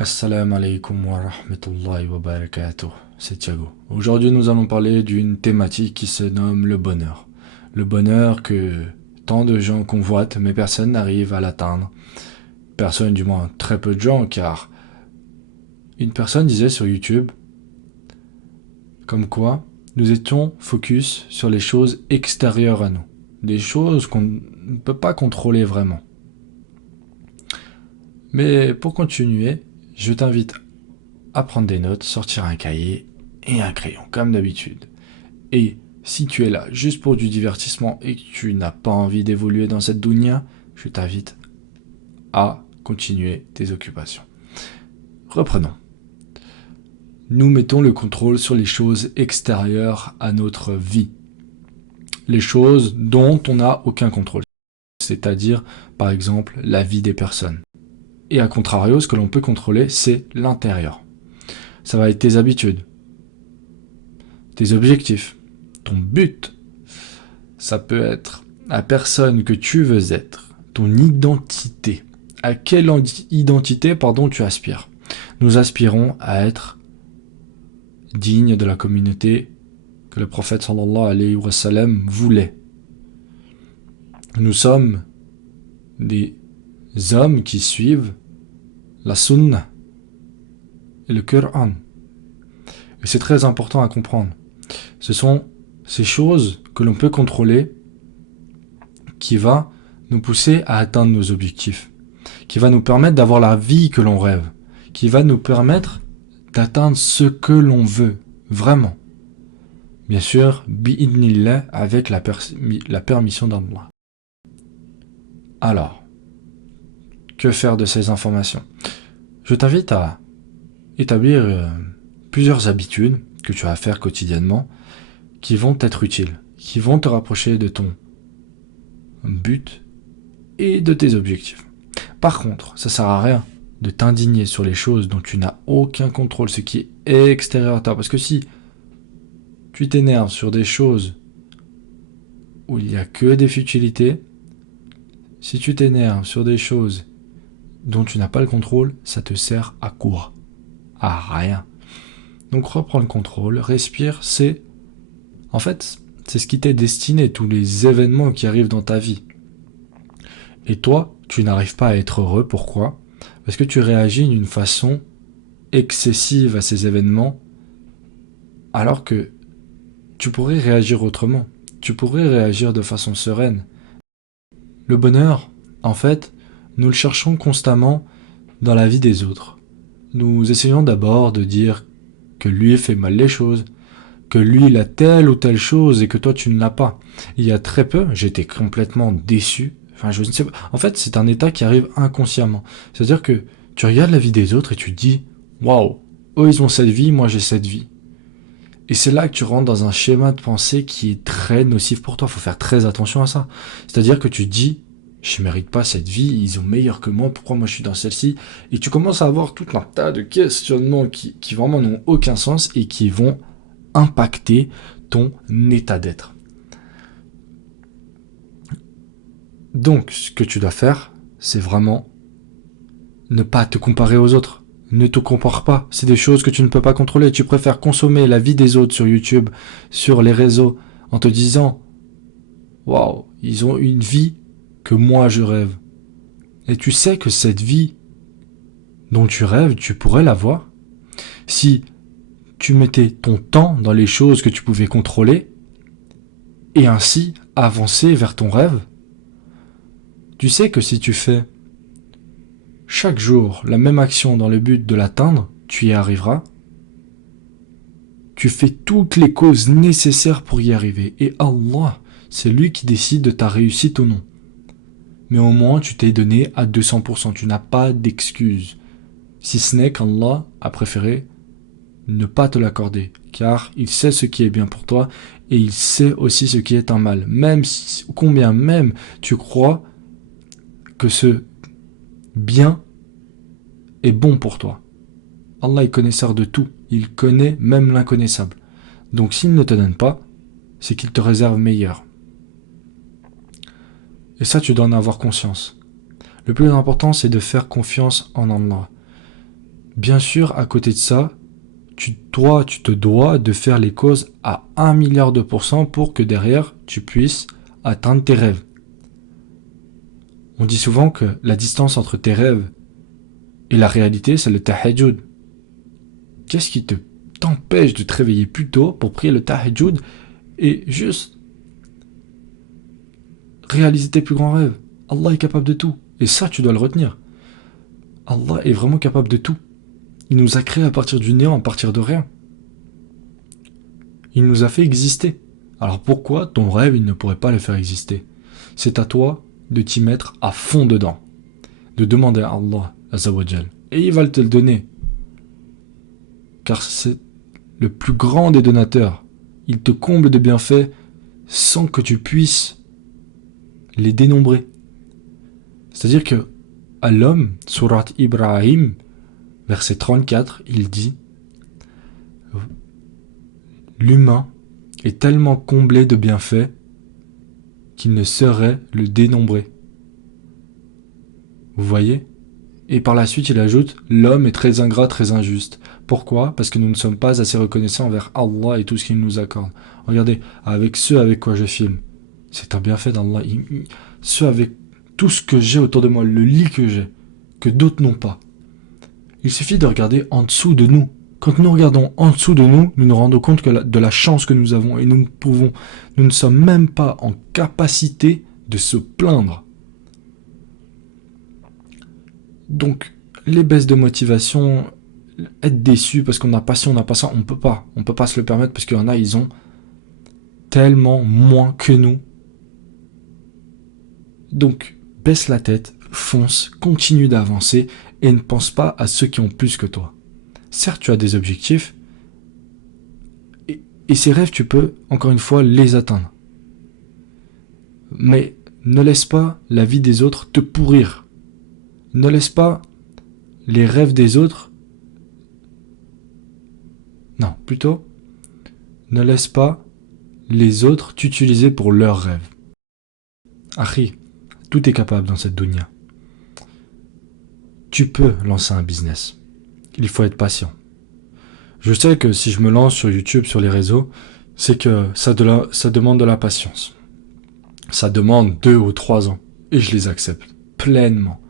Assalamu alaikum wa rahmatullahi wa barakatuh. C'est Thiago. Aujourd'hui, nous allons parler d'une thématique qui se nomme le bonheur. Le bonheur que tant de gens convoitent, mais personne n'arrive à l'atteindre. Personne, du moins très peu de gens, car une personne disait sur YouTube, comme quoi nous étions focus sur les choses extérieures à nous. Des choses qu'on ne peut pas contrôler vraiment. Mais pour continuer, je t'invite à prendre des notes, sortir un cahier et un crayon, comme d'habitude. Et si tu es là juste pour du divertissement et que tu n'as pas envie d'évoluer dans cette dunya, je t'invite à continuer tes occupations. Reprenons. Nous mettons le contrôle sur les choses extérieures à notre vie. Les choses dont on n'a aucun contrôle. C'est-à-dire, par exemple, la vie des personnes. Et à contrario, ce que l'on peut contrôler, c'est l'intérieur. Ça va être tes habitudes, tes objectifs, ton but. Ça peut être la personne que tu veux être, ton identité. À quelle identité, tu aspires? Nous aspirons à être dignes de la communauté que le prophète sallallahu alayhi wa sallam voulait. Nous sommes des hommes qui suivent la sunna et le Coran. Et c'est très important à comprendre. Ce sont ces choses que l'on peut contrôler qui va nous pousser à atteindre nos objectifs, qui va nous permettre d'avoir la vie que l'on rêve, qui va nous permettre d'atteindre ce que l'on veut, vraiment. Bien sûr, bi'idnillah, avec la permission d'Allah. Alors, que faire de ces informations? Je t'invite à établir plusieurs habitudes que tu vas faire quotidiennement qui vont t'être utiles, qui vont te rapprocher de ton but et de tes objectifs. Par contre, ça sert à rien de t'indigner sur les choses dont tu n'as aucun contrôle, ce qui est extérieur à toi. Parce que si tu t'énerves sur des choses où il n'y a que des futilités, si tu t'énerves sur des choses dont tu n'as pas le contrôle, ça te sert à quoi? À rien. Donc reprends le contrôle, respire, c'est ce qui t'est destiné, tous les événements qui arrivent dans ta vie. Et toi, tu n'arrives pas à être heureux, pourquoi? Parce que tu réagis d'une façon excessive à ces événements, alors que tu pourrais réagir autrement. Tu pourrais réagir de façon sereine. Le bonheur, en fait, nous le cherchons constamment dans la vie des autres. Nous essayons d'abord de dire que lui fait mal les choses, que lui il a telle ou telle chose et que toi tu ne l'as pas. Il y a très peu, j'étais complètement déçu. Enfin, je ne sais pas. En fait, c'est un état qui arrive inconsciemment. C'est-à-dire que tu regardes la vie des autres et tu te dis, waouh, eux ils ont cette vie, moi j'ai cette vie. Et c'est là que tu rentres dans un schéma de pensée qui est très nocif pour toi. Il faut faire très attention à ça. C'est-à-dire que tu te dis, je mérite pas cette vie, ils ont meilleur que moi, pourquoi moi je suis dans celle-ci? Et tu commences à avoir tout un tas de questionnements qui vraiment n'ont aucun sens et qui vont impacter ton état d'être. Donc, ce que tu dois faire, c'est vraiment ne pas te comparer aux autres. Ne te compare pas. C'est des choses que tu ne peux pas contrôler. Tu préfères consommer la vie des autres sur YouTube, sur les réseaux, en te disant waouh, ils ont une vie que moi je rêve. Et tu sais que cette vie dont tu rêves, tu pourrais l'avoir si tu mettais ton temps dans les choses que tu pouvais contrôler et ainsi avancer vers ton rêve. Tu sais que si tu fais chaque jour la même action dans le but de l'atteindre, tu y arriveras. Tu fais toutes les causes nécessaires pour y arriver. Et Allah, c'est lui qui décide de ta réussite ou non. Mais au moins, tu t'es donné à 200%. Tu n'as pas d'excuses. Si ce n'est qu'Allah a préféré ne pas te l'accorder. Car il sait ce qui est bien pour toi et il sait aussi ce qui est un mal. Même si, combien même tu crois que ce bien est bon pour toi. Allah est connaisseur de tout. Il connaît même l'inconnaissable. Donc s'il ne te donne pas, c'est qu'il te réserve meilleur. Et ça, tu dois en avoir conscience. Le plus important, c'est de faire confiance en Allah. Bien sûr, à côté de ça, tu te dois de faire les causes à 1 milliard de % pour que derrière, tu puisses atteindre tes rêves. On dit souvent que la distance entre tes rêves et la réalité, c'est le tahajjud. Qu'est-ce qui t'empêche de te réveiller plus tôt pour prier le tahajjud et juste réaliser tes plus grands rêves? Allah est capable de tout. Et ça, tu dois le retenir. Allah est vraiment capable de tout. Il nous a créés à partir du néant, à partir de rien. Il nous a fait exister. Alors pourquoi ton rêve, il ne pourrait pas le faire exister? C'est à toi de t'y mettre à fond dedans. De demander à Allah, Azzawajal. Et il va te le donner. Car c'est le plus grand des donateurs. Il te comble de bienfaits sans que tu puisses les dénombrer. C'est-à-dire que à l'homme, surat Ibrahim, verset 34, il dit: l'humain est tellement comblé de bienfaits qu'il ne saurait le dénombrer. Vous voyez? Et par la suite, il ajoute: l'homme est très ingrat, très injuste. Pourquoi? Parce que nous ne sommes pas assez reconnaissants envers Allah et tout ce qu'il nous accorde. Regardez, avec ceux avec quoi je filme, c'est un bienfait d'Allah. Ceux avec tout ce que j'ai autour de moi, le lit que j'ai, que d'autres n'ont pas. Il suffit de regarder en dessous de nous. Quand nous regardons en dessous de nous, nous nous rendons compte de la chance que nous avons et nous ne sommes même pas en capacité de se plaindre. Donc, les baisses de motivation, être déçu parce qu'on n'a pas ci, on n'a pas ça, on peut pas. On peut pas se le permettre parce qu'il y en a, ils ont tellement moins que nous. Donc, baisse la tête, fonce, continue d'avancer et ne pense pas à ceux qui ont plus que toi. Certes, tu as des objectifs et ces rêves, tu peux, encore une fois, les atteindre. Mais ne laisse pas la vie des autres te pourrir. Ne laisse pas les rêves des autres. Non, plutôt, ne laisse pas les autres t'utiliser pour leurs rêves. Akhi, tout est capable dans cette dunya. Tu peux lancer un business. Il faut être patient. Je sais que si je me lance sur YouTube, sur les réseaux, c'est que ça demande de la patience. Ça demande 2 ou 3 ans. Et je les accepte pleinement.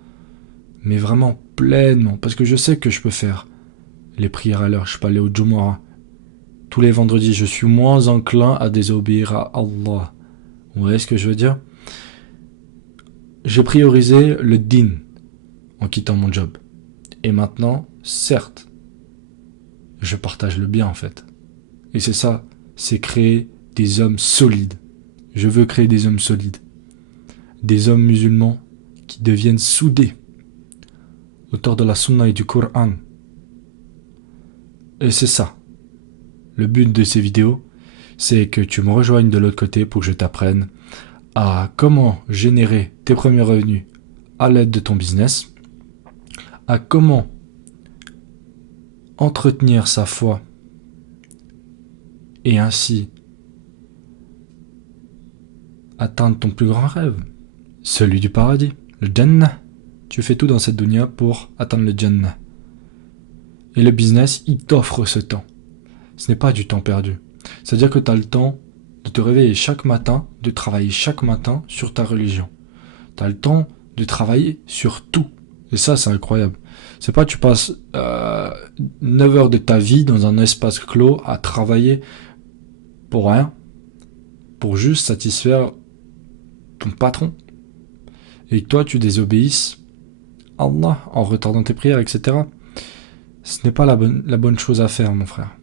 Mais vraiment pleinement. Parce que je sais que je peux faire les prières à l'heure. Je peux aller au Jumu'ah. Tous les vendredis, je suis moins enclin à désobéir à Allah. Vous voyez ce que je veux dire? J'ai priorisé le din en quittant mon job. Et maintenant, certes, je partage le bien en fait. Et c'est ça, c'est créer des hommes solides. Je veux créer des hommes solides. Des hommes musulmans qui deviennent soudés autour de la sunna et du Coran. Et c'est ça. Le but de ces vidéos, c'est que tu me rejoignes de l'autre côté pour que je t'apprenne à comment générer tes premiers revenus à l'aide de ton business, à comment entretenir sa foi et ainsi atteindre ton plus grand rêve, celui du paradis, le Jannah. Tu fais tout dans cette dunya pour atteindre le Jannah. Et le business, il t'offre ce temps. Ce n'est pas du temps perdu. C'est-à-dire que tu as le temps de te réveiller chaque matin, de travailler chaque matin sur ta religion. Tu as le temps de travailler sur tout. Et ça, c'est incroyable. C'est pas tu passes 9 heures de ta vie dans un espace clos à travailler pour rien, pour juste satisfaire ton patron. Et que toi, tu désobéisses à Allah en retardant tes prières, etc. Ce n'est pas la bonne chose à faire, mon frère.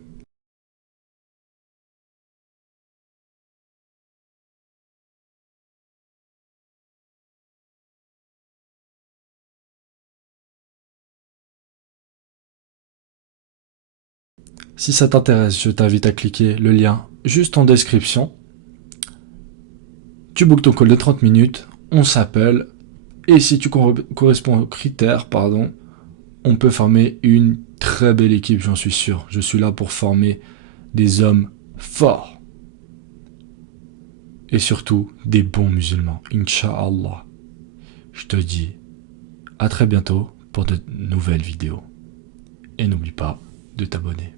Si ça t'intéresse, je t'invite à cliquer le lien juste en description. Tu bookes ton call de 30 minutes, on s'appelle, et si tu corresponds aux critères, on peut former une très belle équipe, j'en suis sûr. Je suis là pour former des hommes forts. Et surtout, des bons musulmans, Inch'Allah. Je te dis à très bientôt pour de nouvelles vidéos. et n'oublie pas de t'abonner.